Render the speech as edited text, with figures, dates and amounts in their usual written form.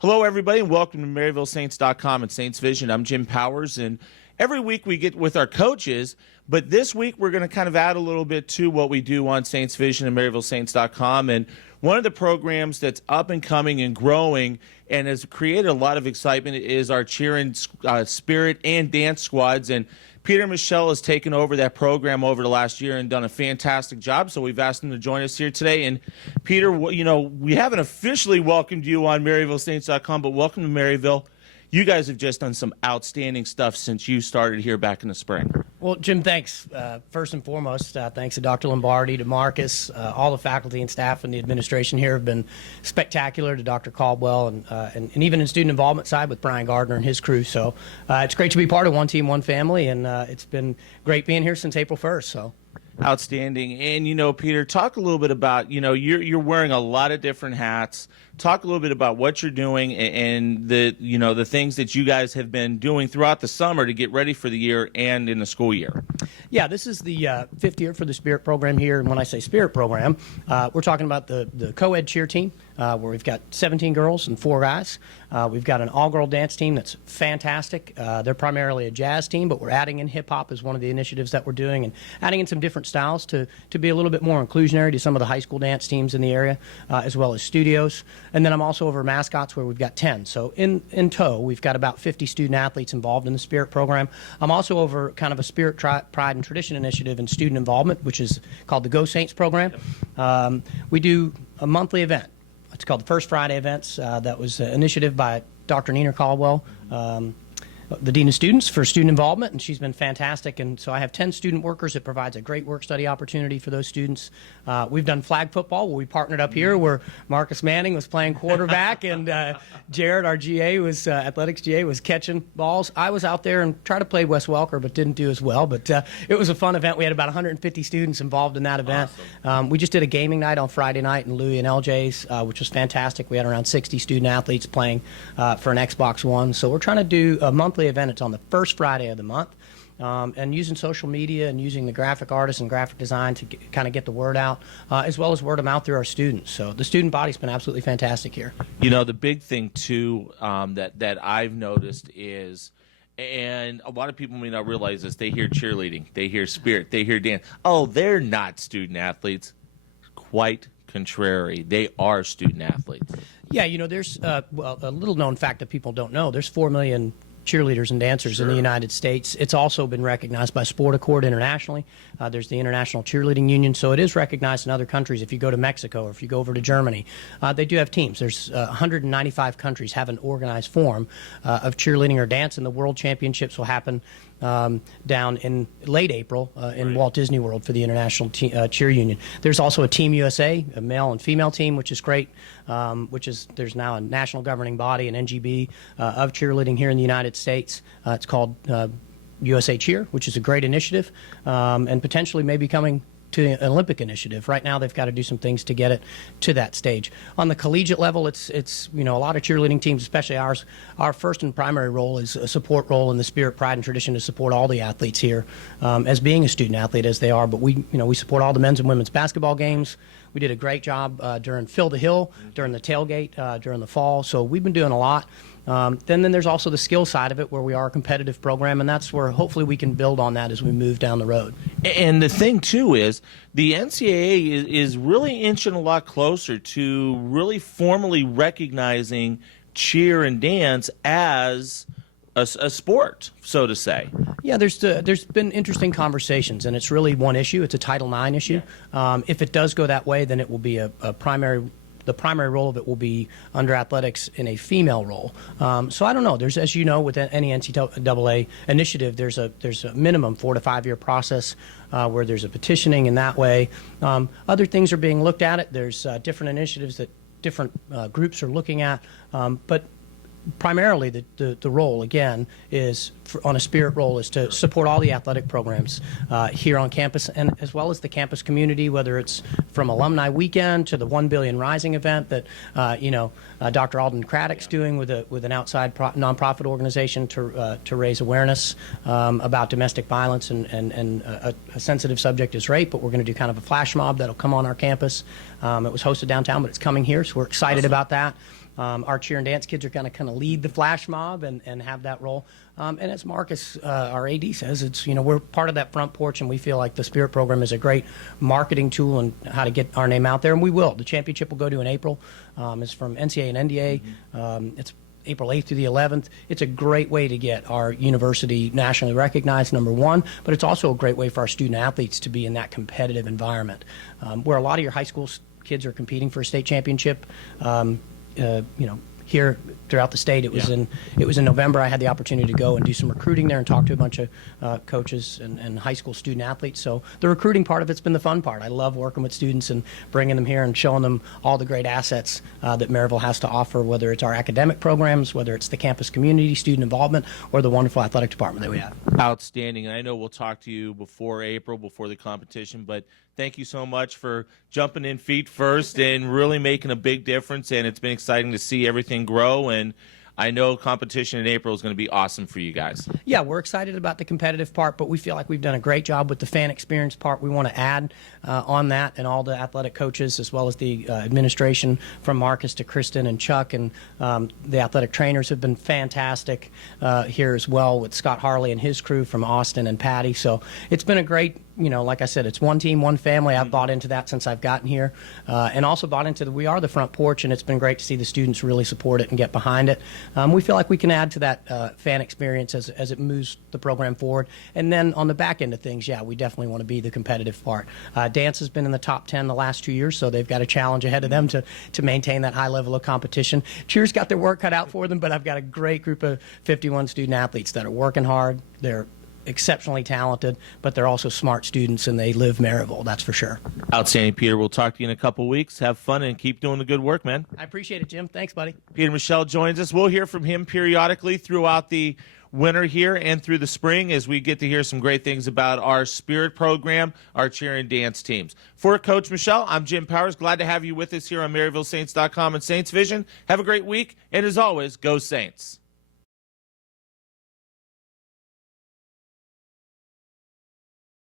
Hello, everybody, and welcome to MaryvilleSaints.com and Saints Vision. I'm Jim Powers, and every week we get with our coaches, but this week we're going to kind of add a little bit to what we do on Saints Vision and MaryvilleSaints.com. And one of the programs that's up and coming and growing and has created a lot of excitement is our cheer and spirit and dance squads. And Peter Michel has taken over that program over the last year and done a fantastic job. So we've asked him to join us here today. And Peter, you know, we haven't officially welcomed you on MaryvilleSaints.com, but welcome to Maryville. You guys have just done some outstanding stuff since you started here back in the spring. Well, Jim, thanks. First and foremost, thanks to Dr. Lombardi, to Marcus, all the faculty and staff and the administration here have been spectacular, to Dr. Caldwell, and even in student involvement side with Brian Gardner and his crew. So it's great to be part of one team, one family, and it's been great being here since April 1st. So. Outstanding. And, you know, Peter, talk a little bit about, you know, you're wearing a lot of different hats. Talk a little bit about what you're doing and the, you know, the things that you guys have been doing throughout the summer to get ready for the year and in the school year. Yeah, this is the fifth year for the Spirit program here. And when I say Spirit program, we're talking about the co-ed cheer team, where we've got 17 girls and 4 guys. We've got an all-girl dance team that's fantastic. They're primarily a jazz team, but we're adding in hip-hop as one of the initiatives that we're doing, and adding in some different styles to be a little bit more inclusionary to some of the high school dance teams in the area, as well as studios. And then I'm also over mascots, where we've got 10. So in tow, we've got about 50 student athletes involved in the Spirit program. I'm also over kind of a Spirit, Pride, and Tradition initiative in student involvement, which is called the Go Saints program. We do a monthly event. It's called the First Friday Events. That was an initiative by Dr. Nina Caldwell, the Dean of Students for student involvement, and she's been fantastic. And so I have 10 student workers. It provides a great work-study opportunity for those students. We've done flag football, where we partnered up here, where Marcus Manning was playing quarterback, and Jared, our GA, was athletics GA, was catching balls. I was out there and tried to play Wes Welker, but didn't do as well. But it was a fun event. We had about 150 students involved in that event. Awesome. We just did a gaming night on Friday night in Louis and LJ's, which was fantastic. We had around 60 student athletes playing for an Xbox One. So we're trying to do a monthly event. It's on the first Friday of the month, and using social media and using the graphic artists and graphic design to kind of get the word out, as well as word of mouth through our students. So the student body's been absolutely fantastic here. You know, the big thing too, that I've noticed is, and a lot of people may not realize this, they hear cheerleading, they hear spirit, they hear dance. Oh, they're not student athletes. Quite contrary, they are student athletes. Yeah, you know, there's well, a little known fact that people don't know. There's 4 million cheerleaders and dancers in the United States. It's also been recognized by Sport Accord internationally. There's the International Cheerleading Union, so it is recognized in other countries. If you go to Mexico or if you go over to Germany, they do have teams. There's 195 countries have an organized form of cheerleading or dance, and the World Championships will happen down in late April in Walt Disney World for the International Cheer Union. There's also a Team USA, a male and female team, which is great. There's now a national governing body, an NGB, of cheerleading here in the United States. It's called USA Cheer, which is a great initiative, and potentially maybe coming to an Olympic initiative. Right now, they've got to do some things to get it to that stage. On the collegiate level, it's you know, a lot of cheerleading teams, especially ours. Our first and primary role is a support role in the Spirit, Pride, and Tradition to support all the athletes here, as being a student athlete as they are. But we support all the men's and women's basketball games. We did a great job during Fill the Hill, during the tailgate, during the fall. So we've been doing a lot. Then there's also the skill side of it, where we are a competitive program, and that's where hopefully we can build on that as we move down the road. And the thing, too, is the NCAA is really inching a lot closer to really formally recognizing cheer and dance as a sport, so to say. Yeah, there's been interesting conversations, and it's really one issue. It's a Title IX issue. Yeah. If it does go that way, then it will be the primary role of it will be under athletics in a female role. So I don't know. There's, as you know, with any NCAA initiative, there's a minimum 4 to 5 year process where there's a petitioning in that way. Other things are being looked at. There's different initiatives that different groups are looking at, but primarily the role, again, is on a Spirit role is to support all the athletic programs here on campus, and as well as the campus community, whether it's from Alumni Weekend to the 1 Billion Rising event that Dr. Alden Craddock's doing with an outside nonprofit organization to raise awareness about domestic violence and a sensitive subject is rape. But we're going to do kind of a flash mob that'll come on our campus. It was hosted downtown, but it's coming here, so we're excited about that. Our cheer and dance kids are going to kind of lead the flash mob and have that role. And as Marcus, our AD, says, it's, we're part of that front porch, and we feel like the Spirit program is a great marketing tool and how to get our name out there, and we will. The championship will go to in April. It's from NCAA and NDA. It's April 8th through the 11th. It's a great way to get our university nationally recognized, number one, but it's also a great way for our student athletes to be in that competitive environment where a lot of your high school kids are competing for a state championship. Here throughout the state, it was in November. I had the opportunity to go and do some recruiting there and talk to a bunch of coaches and high school student athletes. So the recruiting part of it's been the fun part. I love working with students and bringing them here and showing them all the great assets that Maryville has to offer, whether it's our academic programs, whether it's the campus community, student involvement, or the wonderful athletic department that we have. Outstanding. And I know we'll talk to you before April, before the competition, but thank you so much for jumping in feet first and really making a big difference. And it's been exciting to see everything grow. And I know competition in April is going to be awesome for you guys. Yeah, we're excited about the competitive part, but we feel like we've done a great job with the fan experience part. We want to add on that, and all the athletic coaches as well as the administration, from Marcus to Kristen and Chuck, and the athletic trainers have been fantastic here as well, with Scott Harley and his crew from Austin and Patty. So it's been a great, like I said, it's one team, one family. I've bought into that since I've gotten here, and also bought into we are the front porch, and it's been great to see the students really support it and get behind it. We feel like we can add to that fan experience as it moves the program forward. And then on the back end of things, yeah, we definitely want to be the competitive part. Dance has been in the top 10 the last 2 years, so they've got a challenge ahead of them to maintain that high level of competition. Cheer's got their work cut out for them, but I've got a great group of 51 student athletes that are working hard. They're exceptionally talented, but they're also smart students, and they live Maryville, that's for sure. Outstanding, Peter. We'll talk to you in a couple weeks. Have fun and keep doing the good work, man. I appreciate it, Jim. Thanks, buddy. Peter Michel joins us. We'll hear from him periodically throughout the winter here and through the spring as we get to hear some great things about our Spirit program, our cheer and dance teams. For Coach Michel, I'm Jim Powers. Glad to have you with us here on MaryvilleSaints.com and Saints Vision. Have a great week, and as always, go Saints.